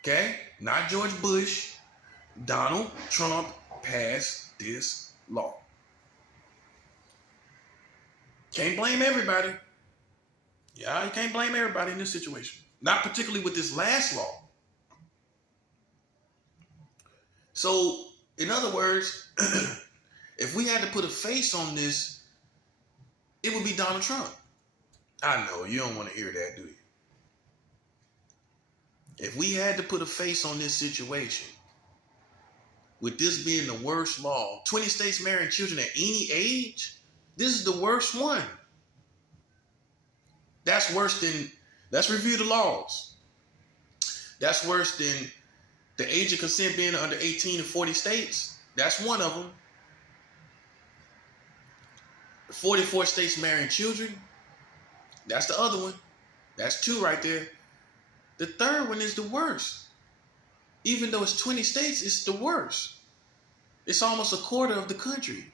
Okay? Not George Bush. Donald Trump passed this law. Can't blame everybody. Yeah, you can't blame everybody in this situation. Not particularly with this last law. So, in other words, if we had to put a face on this, it would be Donald Trump. I know, you don't want to hear that, do you? If we had to put a face on this situation, with this being the worst law, 20 states marrying children at any age, this is the worst one. That's worse than, let's review the laws. That's worse than the age of consent being under 18 in 40 states. That's one of them. 44 states marrying children. That's the other one. That's two right there. The third one is the worst. Even though it's 20 states, it's the worst. It's almost a quarter of the country.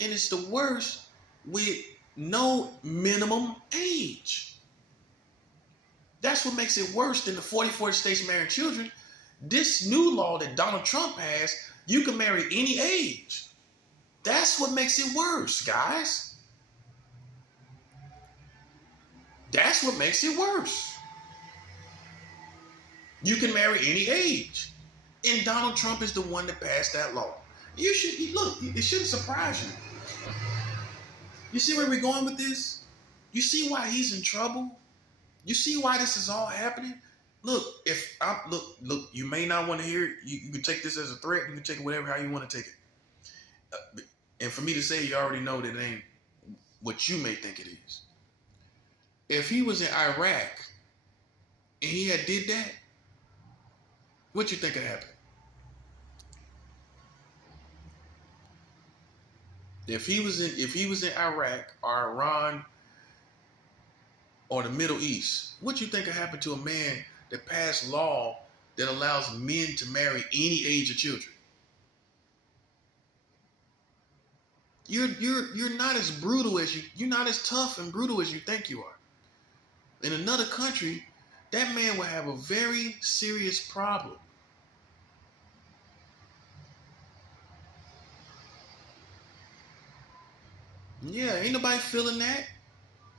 And it's the worst with no minimum age. That's what makes it worse than the 44 states marrying children. This new law that Donald Trump passed, you can marry any age. That's what makes it worse, guys. That's what makes it worse. You can marry any age. And Donald Trump is the one that passed that law. You should, look, it shouldn't surprise you. You see where we're going with this? You see why he's in trouble? You see why this is all happening? Look, look, you may not want to hear it. You can take this as a threat. You can take it whatever, how you want to take it. And for me to say, you already know that it ain't what you may think it is. If he was in Iraq and he had did that, what you think would happen? If he was in Iraq or Iran or the Middle East, what you think would happen to a man that passed law that allows men to marry any age of children? You're not as brutal as you're not as tough and brutal as you think you are. In another country, that man will have a very serious problem. Yeah, ain't nobody feeling that.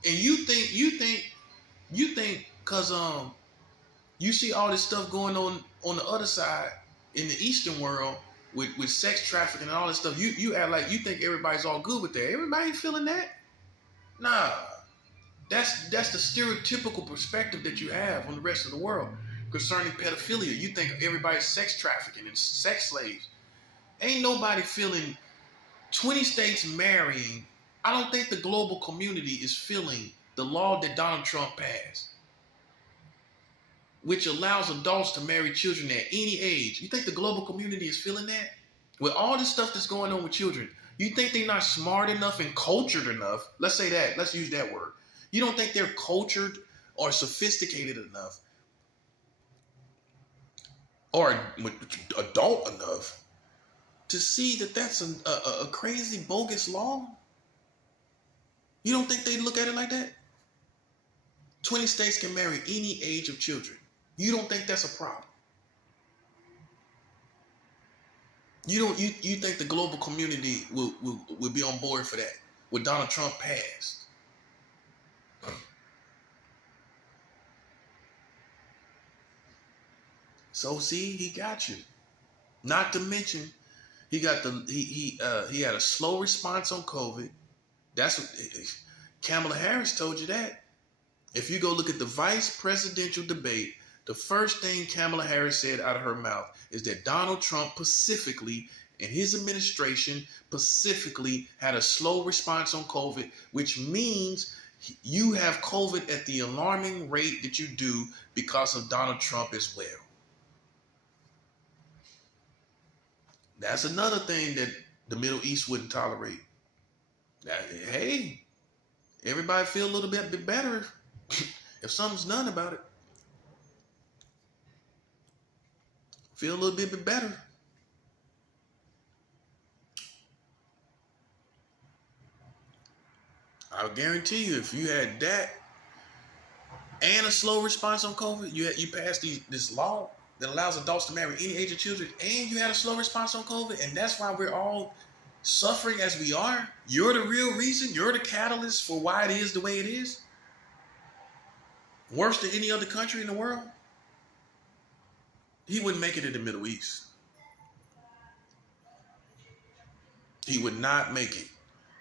And you think because you see all this stuff going on the other side in the Eastern world with sex trafficking and all this stuff, you act like you think everybody's all good with that. Everybody ain't feeling that. Nah. That's the stereotypical perspective that you have on the rest of the world concerning pedophilia. You think everybody's sex trafficking and sex slaves. Ain't nobody feeling 20 states marrying. I don't think the global community is feeling the law that Donald Trump passed, which allows adults to marry children at any age. You think the global community is feeling that? With all this stuff that's going on with children, you think they're not smart enough and cultured enough? Let's say that. Let's use that word. You don't think they're cultured or sophisticated enough or adult enough to see that that's a crazy, bogus law? You don't think they look at it like that? 20 states can marry any age of children. You don't think that's a problem? You think the global community will be on board for that? What Donald Trump passed? So see, he got you. Not to mention, he got he had a slow response on COVID. That's what Kamala Harris told you that. If you go look at the vice presidential debate, the first thing Kamala Harris said out of her mouth is that Donald Trump specifically and his administration specifically had a slow response on COVID, which means you have COVID at the alarming rate that you do because of Donald Trump as well. That's another thing that the Middle East wouldn't tolerate. Hey, everybody feel a little bit better if something's done about it. Feel a little bit better. I guarantee you, if you had that, and a slow response on COVID. You passed this law that allows adults to marry any age of children, and you had a slow response on COVID, and that's why we're all suffering as we are. You're the real reason. You're the catalyst for why it is the way it is. Worse than any other country in the world. He wouldn't make it in the Middle East. He would not make it.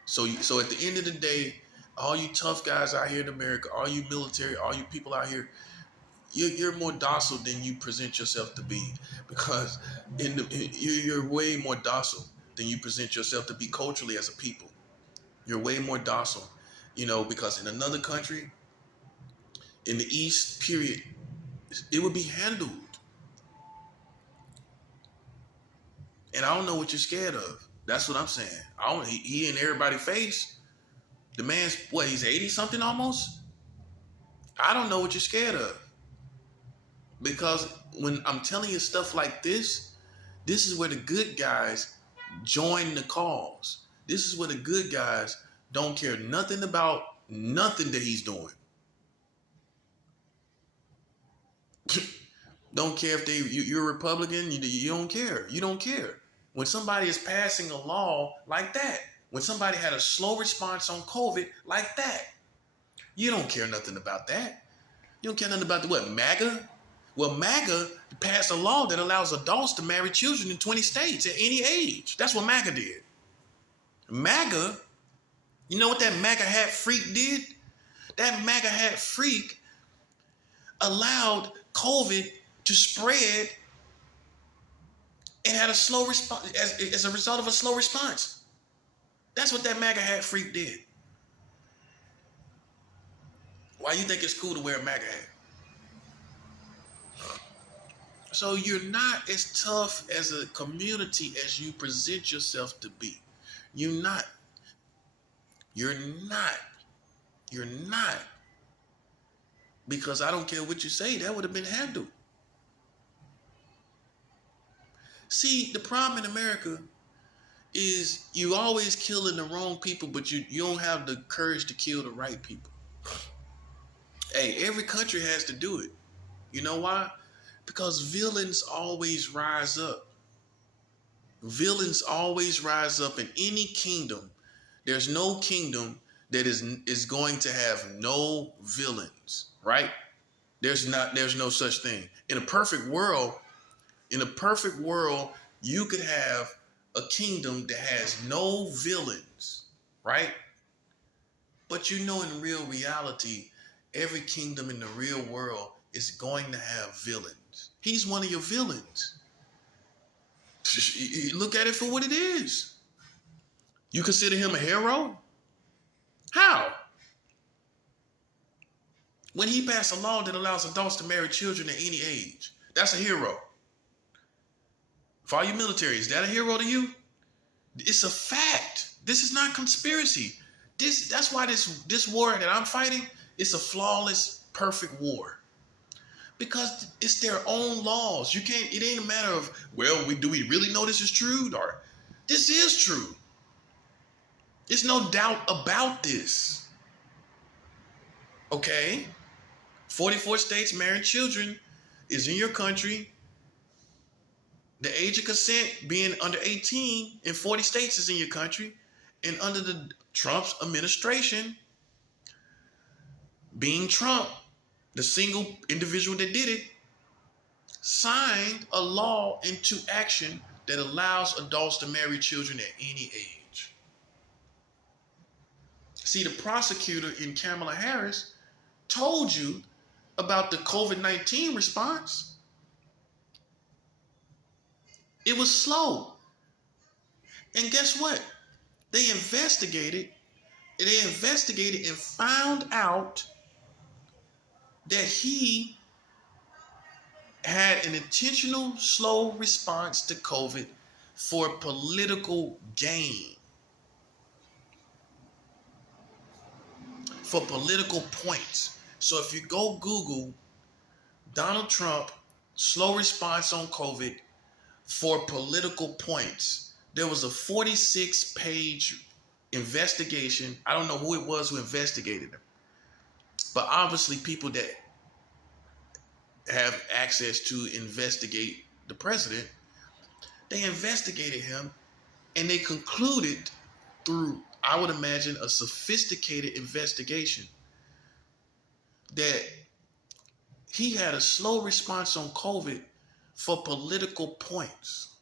So at the end of the day, all you tough guys out here in America, all you military, all you people out here, you're more docile than you present yourself to be, because you're way more docile than you present yourself to be culturally as a people. You're way more docile, because in another country, in the East, period, it would be handled. And I don't know what you're scared of. That's what I'm saying. He in everybody's face. The man's, he's 80 something almost? I don't know what you're scared of. Because when I'm telling you stuff like this is where the good guys join the cause. This is where the good guys don't care nothing about nothing that he's doing. Don't care if you're a Republican, you don't care. You don't care. When somebody is passing a law like that, when somebody had a slow response on COVID like that, you don't care nothing about that. You don't care nothing about what, MAGA? Well, MAGA passed a law that allows adults to marry children in 20 states at any age. That's what MAGA did. MAGA, you know what that MAGA hat freak did? That MAGA hat freak allowed COVID to spread and had a slow response as a result of a slow response. That's what that MAGA hat freak did. Why you think it's cool to wear a MAGA hat? So you're not as tough as a community as you present yourself to be. You're not. You're not. You're not. Because I don't care what you say, that would have been handled. See, the problem in America is you always killing the wrong people, but you don't have the courage to kill the right people. Hey, every country has to do it. You know why? Because villains always rise up. Villains always rise up in any kingdom. There's no kingdom that is going to have no villains, right? There's no such thing. In a perfect world, you could have a kingdom that has no villains, right? But in real reality, every kingdom in the real world is going to have villains. He's one of your villains. You look at it for what it is. You consider him a hero? How? When he passed a law that allows adults to marry children at any age, that's a hero. For all you military, is that a hero to you? It's a fact. This is not conspiracy. That's why this war that I'm fighting, it's a flawless, perfect war. Because it's their own laws. It ain't a matter of, do we really know this is true? Or this is true. There's no doubt about this. Okay? 44 states marrying children is in your country. The age of consent being under 18 in 40 states is in your country. And under the Trump's administration, being Trump, the single individual that did it, signed a law into action that allows adults to marry children at any age. See, the prosecutor in Kamala Harris told you about the COVID-19 response. It was slow. And guess what? They investigated and found out that he had an intentional slow response to COVID for political gain, for political points. So if you go Google Donald Trump slow response on COVID for political points, there was a 46-page investigation. I don't know who it was who investigated him, but obviously people that have access to investigate the president. They investigated him, and they concluded through, I would imagine, a sophisticated investigation that he had a slow response on COVID for political points.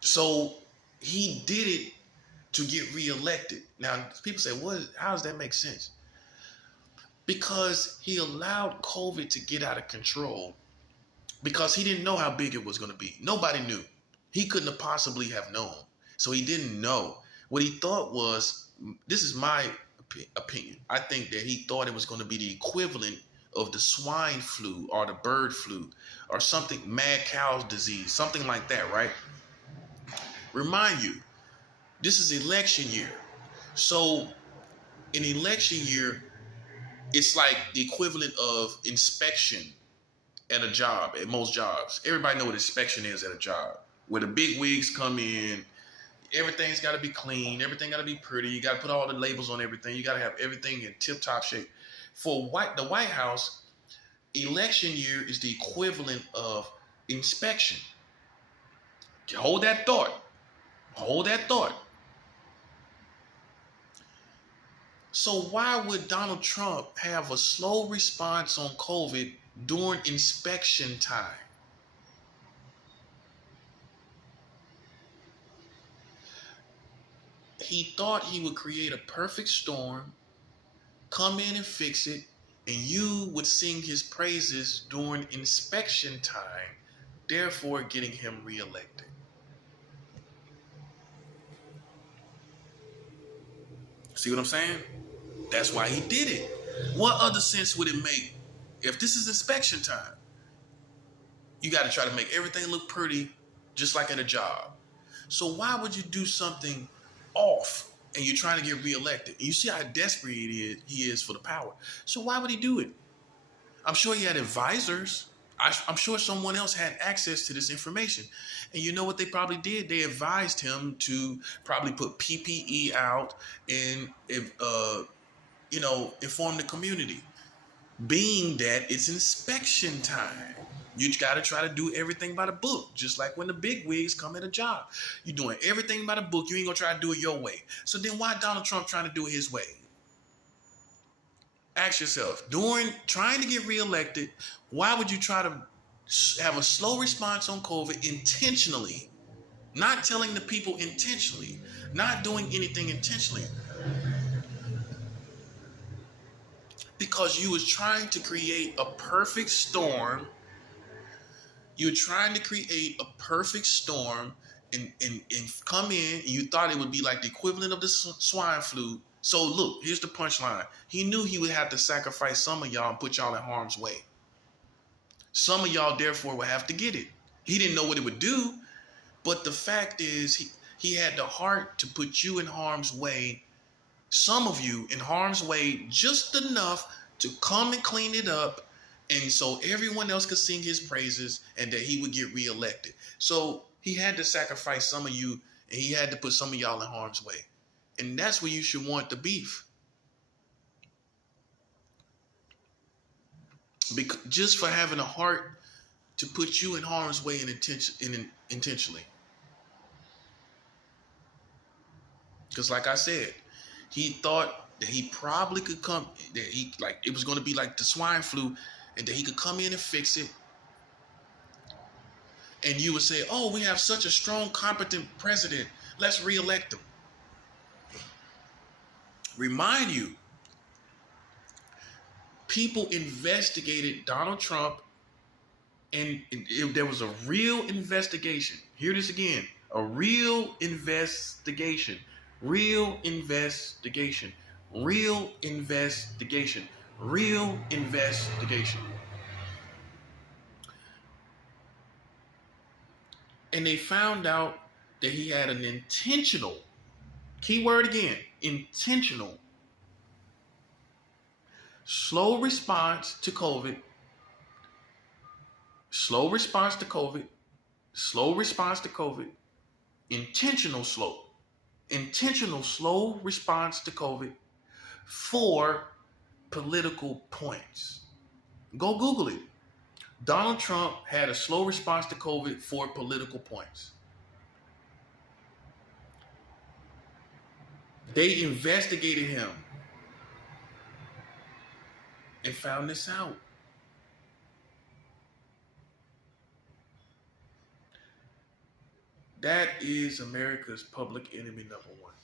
So he did it to get reelected. Now, people say, how does that make sense? Because he allowed COVID to get out of control because he didn't know how big it was going to be. Nobody knew. He couldn't have possibly have known. So he didn't know. What he thought was, this is my opinion, I think that he thought it was going to be the equivalent of the swine flu or the bird flu or something, mad cow's disease, something like that, right? Remind you, this is election year. So in election year, it's like the equivalent of inspection at a job, at most jobs. Everybody know what inspection is at a job, where the big wigs come in. Everything's got to be clean. Everything got to be pretty. You got to put all the labels on everything. You got to have everything in tip-top shape. For the White House, election year is the equivalent of inspection. Hold that thought. Hold that thought. So why would Donald Trump have a slow response on COVID during inspection time? He thought he would create a perfect storm, come in and fix it, and you would sing his praises during inspection time, therefore getting him reelected. See what I'm saying? That's why he did it. What other sense would it make if this is inspection time? You got to try to make everything look pretty, just like at a job. So why would you do something off and you're trying to get reelected? You see how desperate he is for the power. So why would he do it? I'm sure he had advisors. I'm sure someone else had access to this information. And you know what they probably did? They advised him to probably put PPE out and, inform the community. Being that it's inspection time, you got to try to do everything by the book, just like when the big wigs come at a job. You're doing everything by the book. You ain't going to try to do it your way. So then why Donald Trump trying to do it his way? Ask yourself, during trying to get reelected, why would you try to have a slow response on COVID intentionally? Not telling the people intentionally, not doing anything intentionally. Because you was trying to create a perfect storm. You're trying to create a perfect storm and come in, and you thought it would be like the equivalent of the swine flu. So look, here's the punchline. He knew he would have to sacrifice some of y'all and put y'all in harm's way. Some of y'all, therefore, would have to get it. He didn't know what it would do, but the fact is he had the heart to put you in harm's way, some of you in harm's way, just enough to come and clean it up, and so everyone else could sing his praises and that he would get reelected. So he had to sacrifice some of you, and he had to put some of y'all in harm's way. And that's where you should want the beef. Because just for having a heart to put you in harm's way intentionally. Because like I said, he thought that he probably could come, that it was going to be like the swine flu, and that he could come in and fix it. And you would say, oh, we have such a strong, competent president. Let's reelect him. Remind you, people investigated Donald Trump, and there was a real investigation. Hear this again. A real investigation. Real investigation. Real investigation. Real investigation. And they found out that he had an intentional, keyword again, intentional, slow response to COVID, slow response to COVID, slow response to COVID, intentional slow response to COVID for political points. Go Google it. Donald Trump had a slow response to COVID for political points. They investigated him and found this out. That is America's public enemy number one.